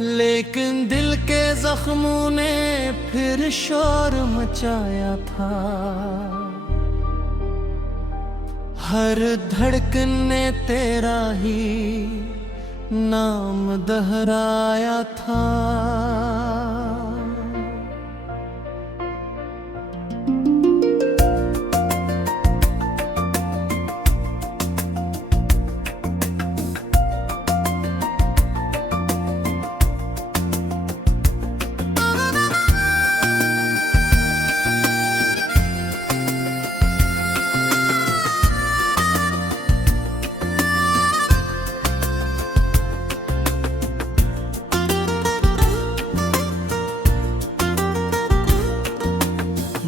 लेकिन दिल के जख्मों ने फिर शोर मचाया था। हर धड़कन ने तेरा ही नाम दोहराया था।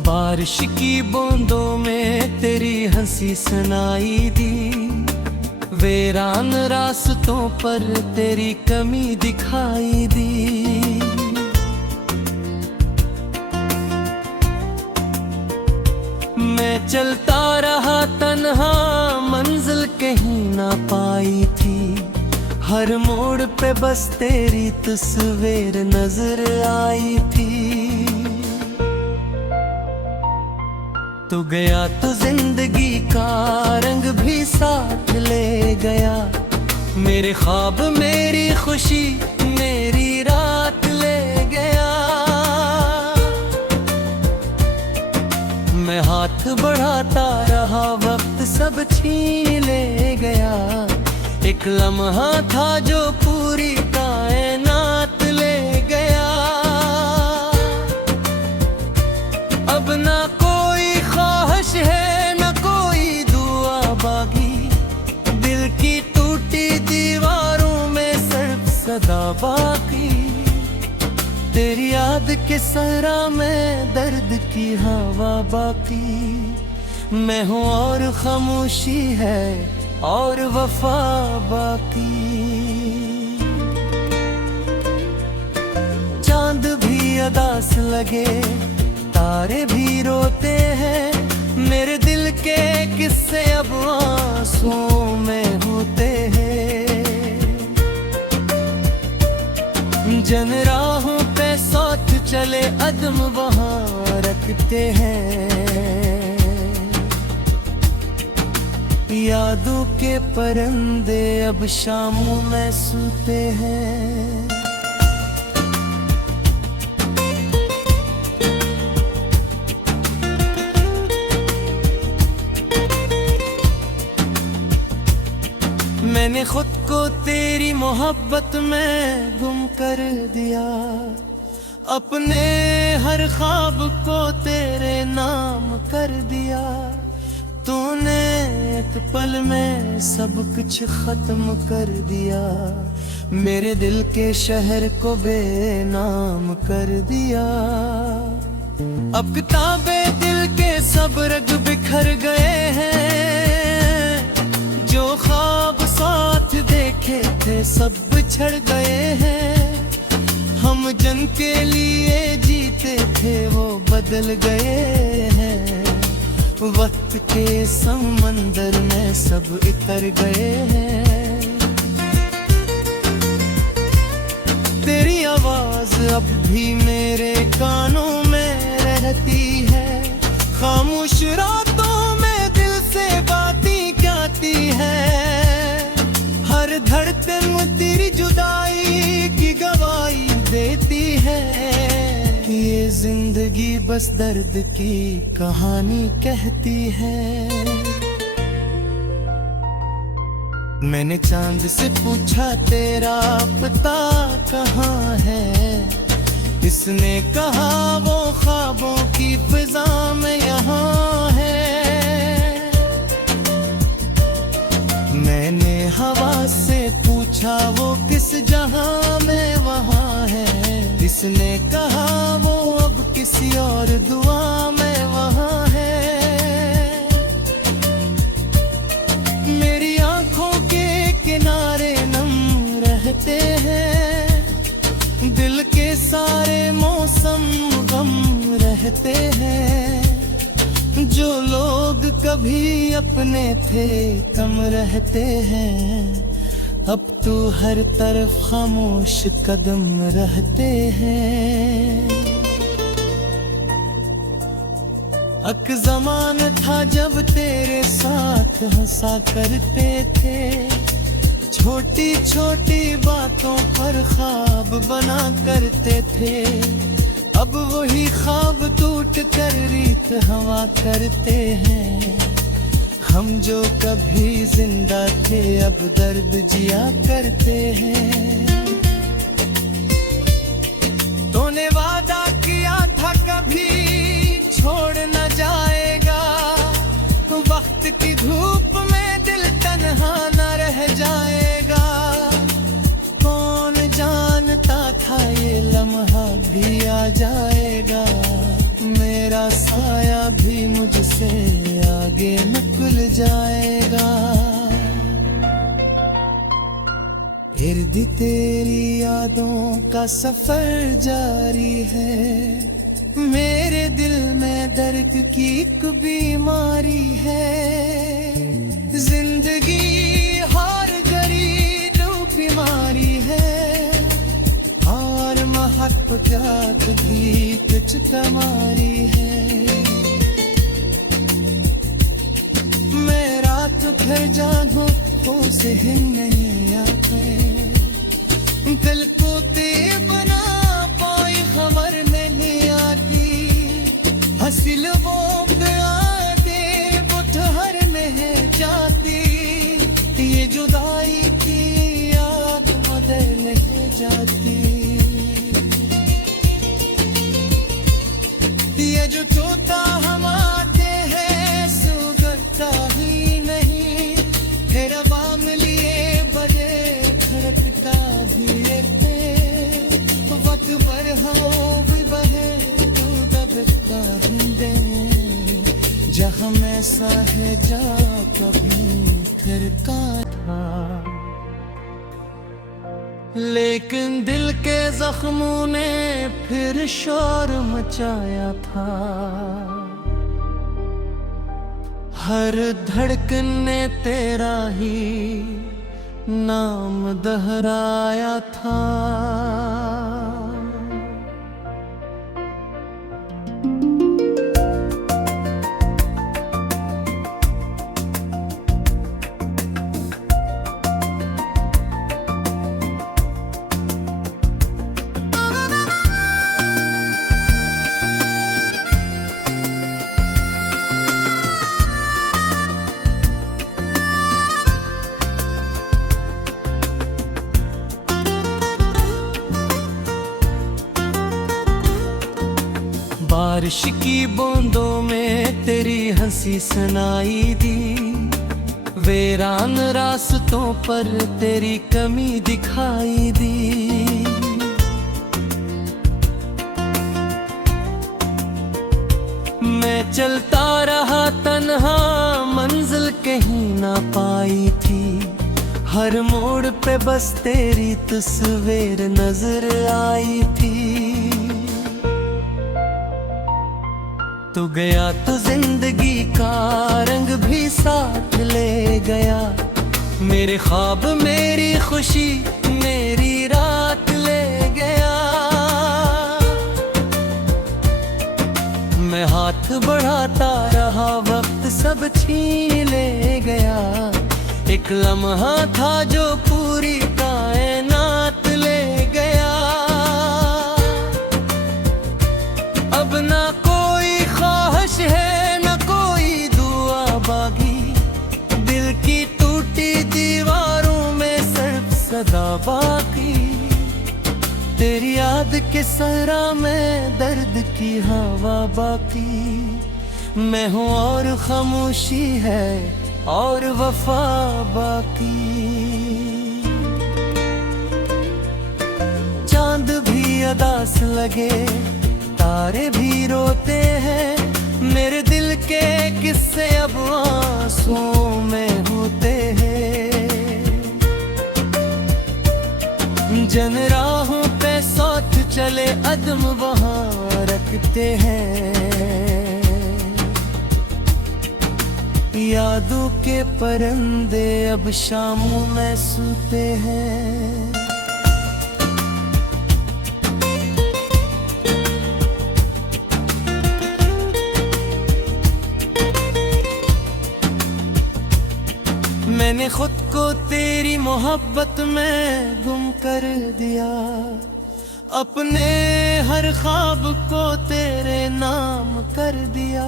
बारिश की बूंदों में तेरी हंसी सुनाई दी। वीरान रास्तों पर तेरी कमी दिखाई दी। मैं चलता रहा तन्हा, मंजिल कहीं ना पाई थी। हर मोड़ पे बस तेरी तस्वीर नजर आई थी। तू गया तो जिंदगी का रंग भी साथ ले गया। मेरे ख्वाब, मेरी खुशी, मेरी रात ले गया। मैं हाथ बढ़ाता रहा, वक्त सब छीन ले गया। एक लम्हा था जो पूरी कायनात ले गया। अब ना है न कोई दुआ बाकी, दिल की टूटी दीवारों में सिर्फ सदा बाकी। तेरी याद के सहरा में दर्द की हवा बाकी। मैं हूँ और खामोशी है और वफा बाकी। चांद भी अदास लगे, तारे भी रोते हैं। मेरे दिल के किस्से अब आंसुओं में होते हैं। जन राहों पे सोच चले अदम वहाँ रखते हैं। यादों के परिंदे अब शामों में सोते हैं। मैंने खुद को तेरी मोहब्बत में गुम कर दिया। अपने हर ख्वाब को तेरे नाम कर दिया। तूने एक पल में सब कुछ खत्म कर दिया। मेरे दिल के शहर को बेनाम कर दिया। अब किताबे दिल के सब रग बिखर गए हैं। जो ख्वाब साथ देखे थे सब बिछड़ गए हैं। हम जन के लिए जीते थे वो बदल गए हैं। वक्त के समंदर में सब इतर गए हैं। तेरी आवाज अब भी मेरे कानों में रहती है। खामोश रातों में दिल से बातें कहती है। हर धड़कन तेरी जुदाई की गवाही देती है। ये जिंदगी बस दर्द की कहानी कहती है। मैंने चांद से पूछा तेरा पता कहाँ है। इसने कहा वो ख्वाबों की फिजा में यहाँ है। मैंने हवा से पूछा वो किस जहां में वहाँ है। इसने कहा वो अब किसी और दुआ में वहाँ है। मेरी आंखों के किनारे नम रहते हैं। दिल के सारे मौसम गम रहते हैं। जो लोग कभी अपने थे कम रहते हैं। अब तो हर तरफ खामोश कदम रहते हैं। अक ज़मान था जब तेरे साथ हंसा करते थे, छोटी छोटी बातों पर ख्वाब बना करते थे। अब वही ख्वाब टूट कर रीत हवा करते हैं। हम जो कभी जिंदा थे अब दर्द जिया करते हैं। तूने वादा किया था कभी छोड़ न जाएगा, वक्त की धूप में दिल तन्हा न रह जाएगा। कौन जानता था ये लम्हा भी आ जाएगा, मेरा साया भी मुझसे आगे निकल जाएगा। फिर भी तेरी यादों का सफर जारी है, मेरे दिल में दर्द की एक बीमारी है। जिंदगी हर घरेलू बीमारी है, और महत्वजात भी कुछ कमारी है। मैं रात भर जागूं हो से ही नहीं आते, दिल को ते बना पाई खबर नहीं आती। हंसिल वो आते वो ठहर नहीं जाती, ये जुदाई की याद बदल नहीं जाती। ये जो तोता हम आते हैं सुगंधता ही नहीं, तेरा बाम लिए बजे खड़कता भी रहते। वक्त पर हो भी बहे तू दबकता हिंदे, जहाँ मैं सा है जा कभी फिर का था। लेकिन दिल के जख्मों ने फिर शोर मचाया था, हर धड़कन ने तेरा ही नाम दोहराया था। बारिश की बूंदों में तेरी हंसी सुनाई दी, वीरान रास्तों पर तेरी कमी दिखाई दी। मैं चलता रहा तन्हा, मंजिल कहीं ना पाई थी। हर मोड़ पे बस तेरी तस्वीर नजर आई थी। तू गया तो जिंदगी का रंग भी साथ ले गया, मेरे ख्वाब मेरी खुशी मेरी रात ले गया। मैं हाथ बढ़ाता रहा वक्त सब छीन ले गया, एक लम्हा था जो पूरी कायनात ले गया। अब ना कोई ख्वाहिश है न कोई दुआ बागी, दिल की टूटी दीवारों में सिर्फ सदा बाकी। तेरी याद के सहरा में दर्द की हवा बाकी। मैं हूँ और खामोशी है और वफा बाकी। चांद भी अदास लगे, तारे भी रोते हैं, मेरे दिल के किस्से अब आंसुओं में होते हैं। जन राहों पे साथ चले अदम वहाँ रखते हैं। यादों के परिंदे अब शामों में सोते हैं। मैंने खुद को तेरी मोहब्बत में गुम कर दिया, अपने हर ख्वाब को तेरे नाम कर दिया।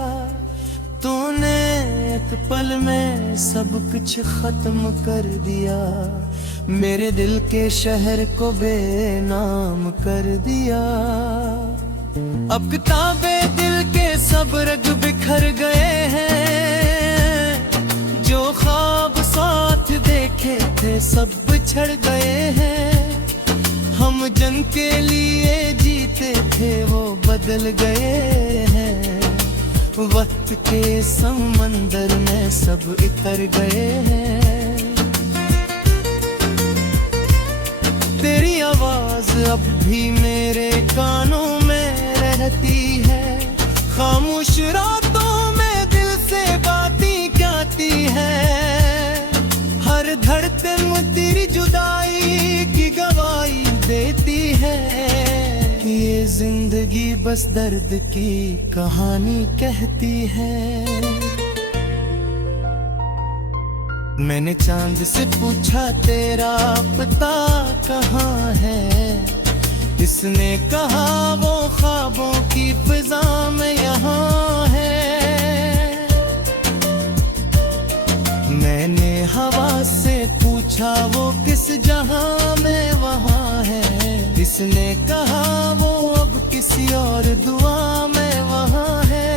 तूने एक पल में सब कुछ खत्म कर दिया, मेरे दिल के शहर को बेनाम कर दिया। अब किताबे दिल के सब रंग बिखर गए हैं, जो ख्वाब साथ देखे थे सब बिछड़ गए हैं। हम जन के लिए जीते थे वो बदल गए हैं, वक्त के समंदर में सब इतर गए हैं। तेरी आवाज अब भी मेरे कानों में रहती है, खामोश रातों में दिल से बातें गाती है। हर धड़कन तेरी जुदाई की गवाही देती है, ये जिंदगी बस दर्द की कहानी कहती है। मैंने चांद से पूछा तेरा पता कहाँ है, इसने कहा वो ख्वाबों की फिजा में यहाँ है। मैंने हवा से पूछा वो किस जहां में वहाँ है, इसने कहा वो अब किसी और दुआ में वहाँ है।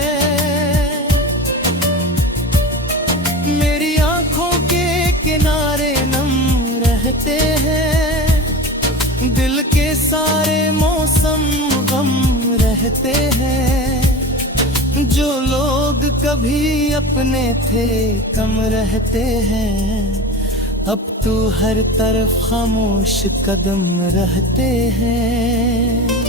मेरी आंखों के किनारे नम रहते हैं, दिल के सारे मौसम गम रहते हैं। जो लोग कभी अपने थे कम रहते हैं, अब तो हर तरफ खामोश कदम रहते हैं।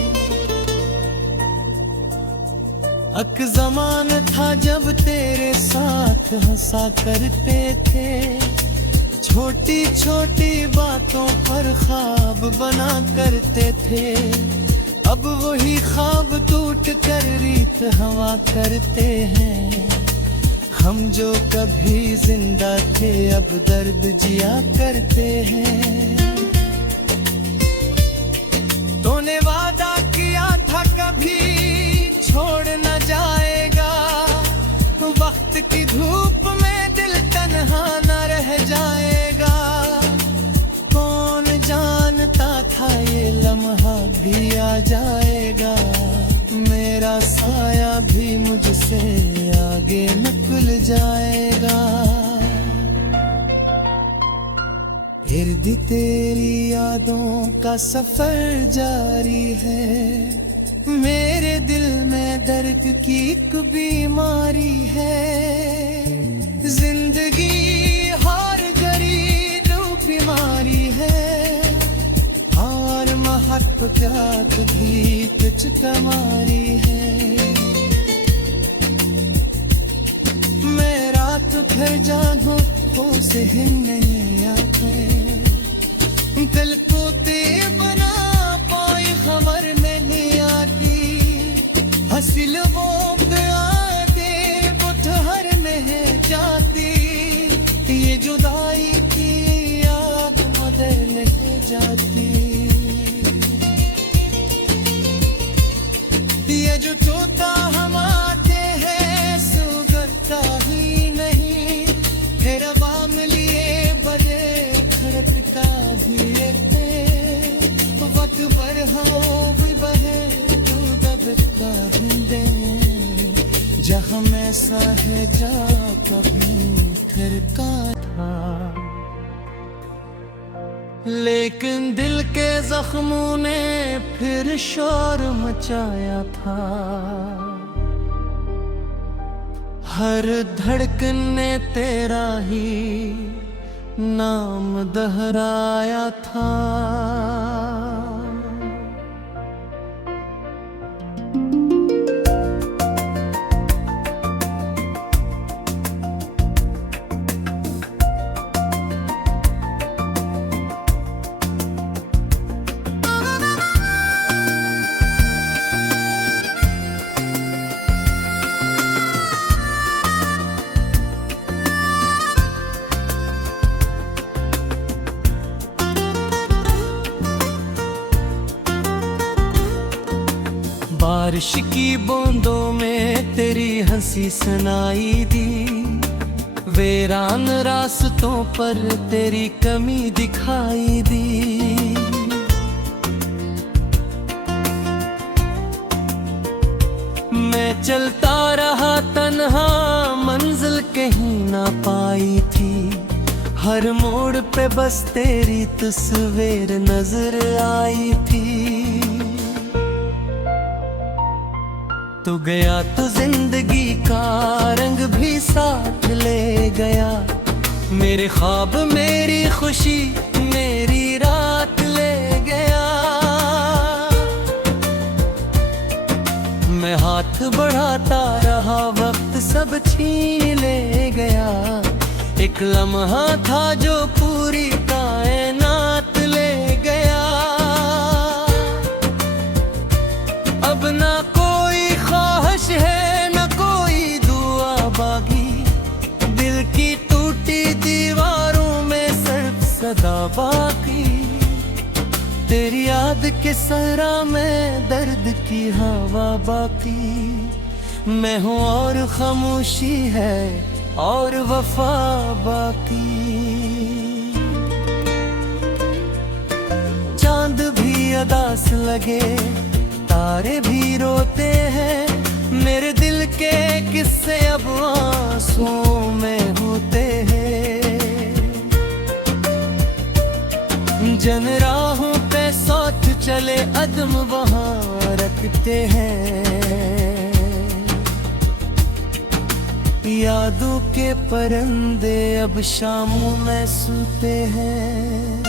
अक ज़मान था जब तेरे साथ हंसा करते थे, छोटी छोटी बातों पर ख्वाब बना करते थे। अब वही ख्वाब टूट कर रीत हवा करते हैं। हम जो कभी जिंदा थे अब दर्द जिया करते हैं। तूने वादा किया था कभी छोड़ न जाएगा, वक्त की धूप में दिल तन्हा न रह जाएगा। कौन जानता था ये लम्हा भी आ जाएगा, मेरा साया भी मुझसे आगे निकल जाएगा। इर्द तेरी यादों का सफर जारी है, मेरे दिल में दर्द की एक बीमारी है। जिंदगी हार घरेलू बीमारी है, और महत्वजात भी कुछ कमारी है। मैं रात भर जागूं हो से ही नहीं आते, दिल को ते बना पाई खबर नहीं आती। हसील वो आते बुठहर में जाती, ये जुदाई की याद मदर नहीं जाती। ये जो तोता हम आते हैं सुगंधता ही नहीं, फिर अवाम लिए बड़े खरत का भी वक्त पर हो भी बहे का हिंदे। जहाँ में सा है जा कभी फिर का था, लेकिन दिल के जख्मों ने फिर शोर मचाया था। हर धड़कन ने तेरा ही नाम दोहराया था। बारिश की बूंदों में तेरी हंसी सुनाई दी, वीरान रास्तों पर तेरी कमी दिखाई दी। मैं चलता रहा तन्हा, मंजिल कहीं ना पाई थी, हर मोड़ पे बस तेरी तस्वीर नजर आई थी। तू गया तो जिंदगी का रंग भी साथ ले गया, मेरे ख्वाब मेरी खुशी मेरी रात ले गया। मैं हाथ बढ़ाता रहा, वक्त सब छीन ले गया, एक लम्हा था जो पूरी कायनात ले गया। अब ना कोई ख्वाहिश है न कोई दुआ बाकी, दिल की टूटी दीवारों में सिर्फ सदा बाकी। तेरी याद के सहरा में दर्द की हवा बाकी, मैं हूँ और खामोशी है और वफा बाकी। चांद भी अदास लगे, तारे भी रोते हैं, मेरे दिल के किस्से अब आंसुओं में होते हैं। जन राहों पे सोच चले अदम वहाँ रखते हैं, यादों के परिंदे अब शामों में सोते हैं।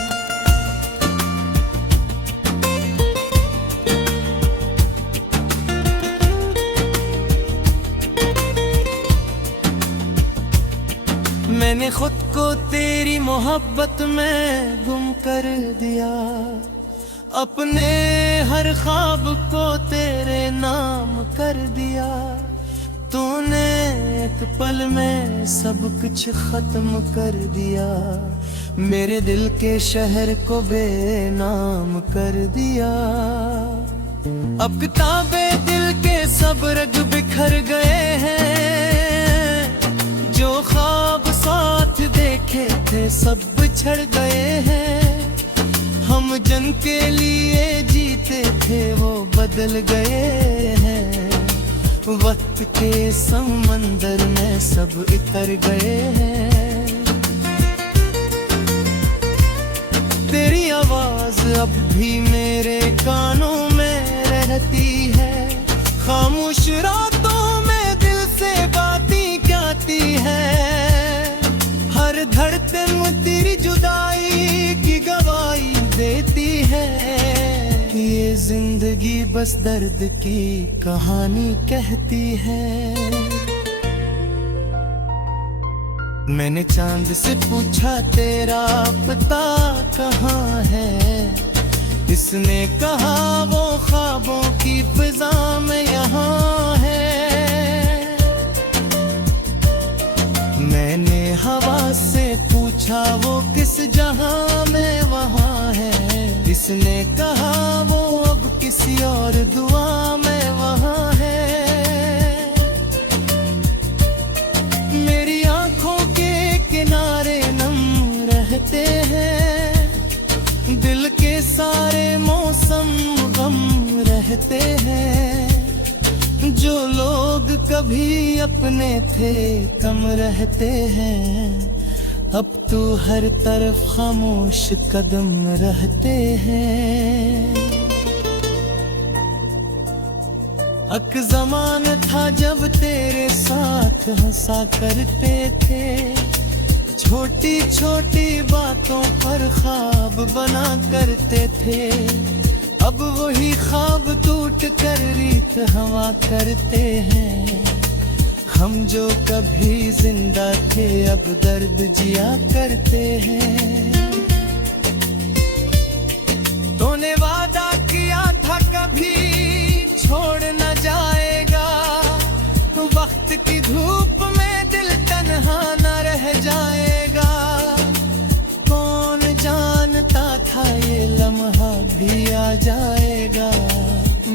मैंने खुद को तेरी मोहब्बत में गुम कर दिया, अपने हर ख्वाब को तेरे नाम कर दिया। तूने एक पल में सब कुछ खत्म कर दिया, मेरे दिल के शहर को बेनाम कर दिया। अब किताबे दिल के सब रग बिखर गए हैं, जो ख्वाब साथ देखे थे सब बिछड़ गए हैं। हम जन के लिए जीते थे वो बदल गए हैं, वक्त के समंदर में सब इतर गए हैं। तेरी आवाज अब भी मेरे कानों में रहती है, खामोश रातों में दिल से बातें कहती है। हर धड़कन तेरी जुदाई की गवाही देती है, ये जिंदगी बस दर्द की कहानी कहती है। मैंने चांद से पूछा तेरा पता कहाँ है, इसने कहा वो ख्वाबों की फिजा में यहाँ है। मैंने हवा से पूछा वो किस जहां में वहाँ है, इसने कहा वो अब किसी और दुआ में वहाँ है। मेरी आंखों के किनारे नम रहते हैं, दिल के सारे मौसम गम रहते हैं। जो लोग कभी अपने थे कम रहते हैं, अब तो हर तरफ खामोश कदम रहते हैं। अक ज़माना था जब तेरे साथ हंसा करते थे, छोटी छोटी बातों पर ख्वाब बना करते थे। अब वही ख्वाब टूट कर रीत हवा करते हैं, हम जो कभी जिंदा थे अब दर्द जिया करते हैं। तूने वादा किया था कभी छोड़ न जाएगा, वक्त की धूप में दिल तन्हा न रह जाएगा। कौन जानता था ये लम्हा भी आ जाएगा,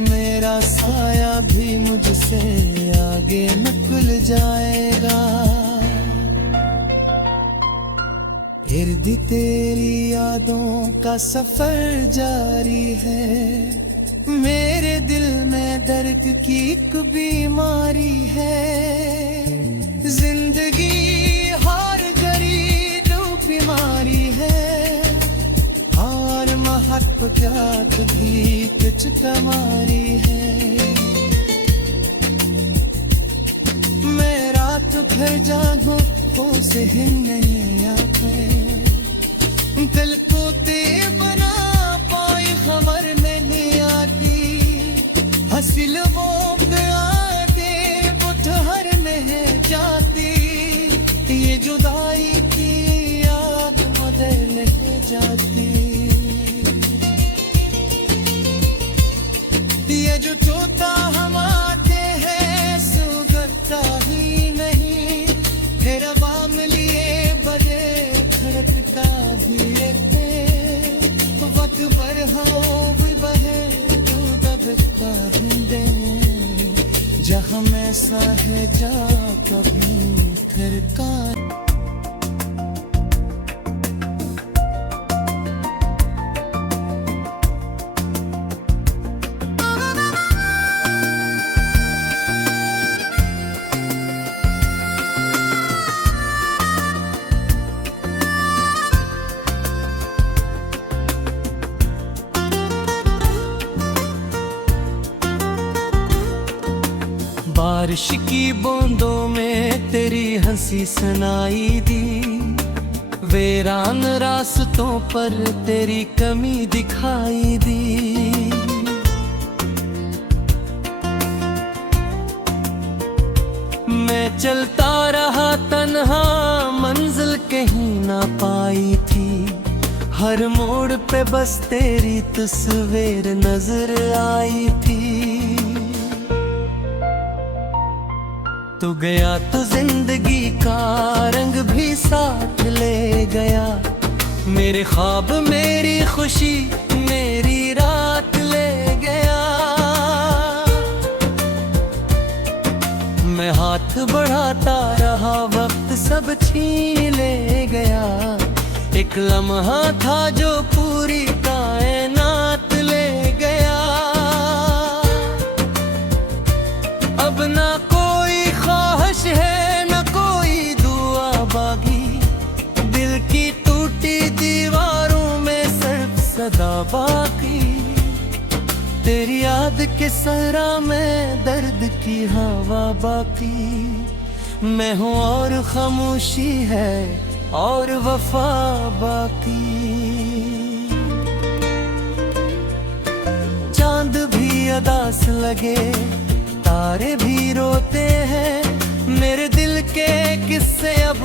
मेरे मेरा साया भी मुझसे आगे निकल जाएगा। इर्द तेरी यादों का सफर जारी है, मेरे दिल में दर्द की एक बीमारी है। जिंदगी हार गरीब बीमारी है, और महक जात भी कुछ कमारी है। मैं रात भर जागूं हो से ही नहीं आते, दिल को ते बना पाई खबर नहीं आती। हंसिल वो आते बुठहर में जाती, ये जुदाई की याद बदल जाती। ये जो तोता हम आते हैं सुगंधता ही नहीं, फिर बाम लिए बजे खड़कता भी रहते। वक्त पर हो भी बहे तो दबता हिंदे, जहाँ मैं सा है जा कभी फिर का। बारिश की बूंदों में तेरी हंसी सुनाई दी, वीरान रास्तों पर तेरी कमी दिखाई दी। मैं चलता रहा तन्हा, मंजिल कहीं ना पाई थी। हर मोड़ पे बस तेरी तस्वीर नजर आई थी। तू गया तो जिंदगी का रंग भी साथ ले गया, मेरे ख्वाब मेरी खुशी मेरी रात ले गया। मैं हाथ बढ़ाता रहा वक्त सब छीन ले गया, एक लम्हा था जो पूरी कायनात ले गया। अब ना कोई ख्वाहिश है न कोई दुआ बागी, दिल की टूटी दीवारों में सिर्फ सदा बाकी। तेरी याद के सहरा में दर्द की हवा बाकी। मैं हूँ और खामोशी है और वफा बाकी। चांद भी अदास लगे, तारे भी रोते हैं, मेरे दिल के किस्से अब